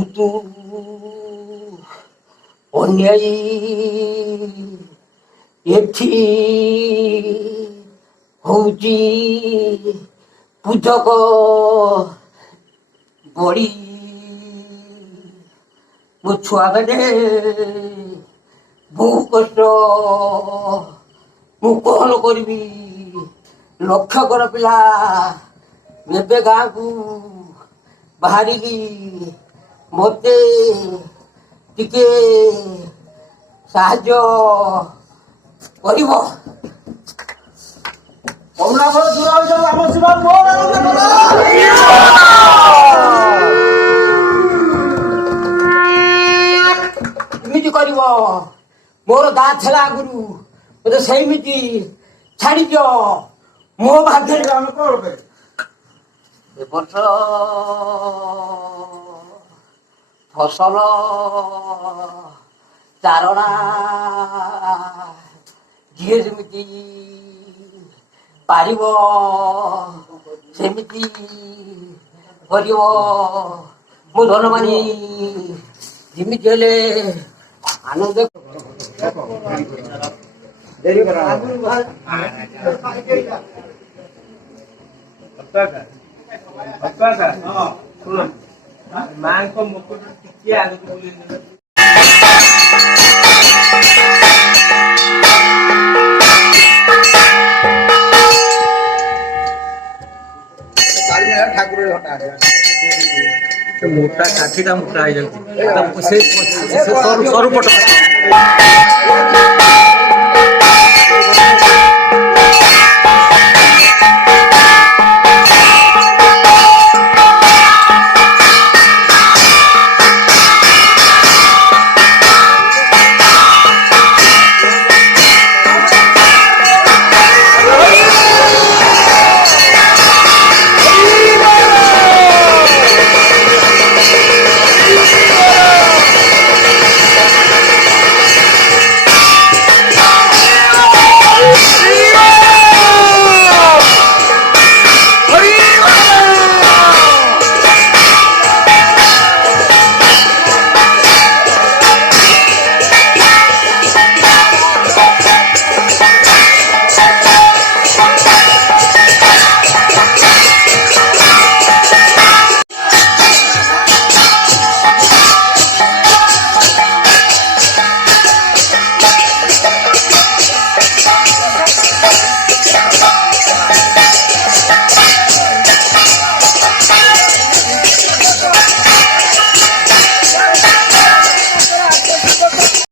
ବହୁତ ଅନ୍ୟାୟୀ ଏଠି ହଉଛି ପୂଜକ ବଳି ମୋ ଛୁଆବେଳେ ବହୁ କଷ୍ଟ ମୁଁ କଣ କରିବି ଲକ୍ଷ କର ପିଲା ଏବେ ଗାଁକୁ ବାହାରିଲି ମୋତେ ଟିକେ ସାହାଯ୍ୟ କରିବ। ଏମିତି କରିବ ମୋର ଦାଆ ଥିଲା ଆଗରୁ ମୋତେ ସେଇମିତି ଛାଡ଼ିଦିଅ ମୋ ଭାଗ୍ୟରେ ଆମେ କଣ ଏ ବର୍ଷ ଫସଲ ଚାରଣା ଯିଏ ଯେମିତି ପାରିବ ସେମିତି କରିବ। ମୁଁ ଧନମାନି ଯେମିତି ହେଲେ ଆନନ୍ଦ ମାଙ୍କ ମୁକୁଟ ଟିକେ ଆଗକୁ ବୁଲେଇ ଠାକୁର ମୋଟା କାଠିଟା ମୋଟା ହେଇଯାଉଛି ସରୁ ପଟ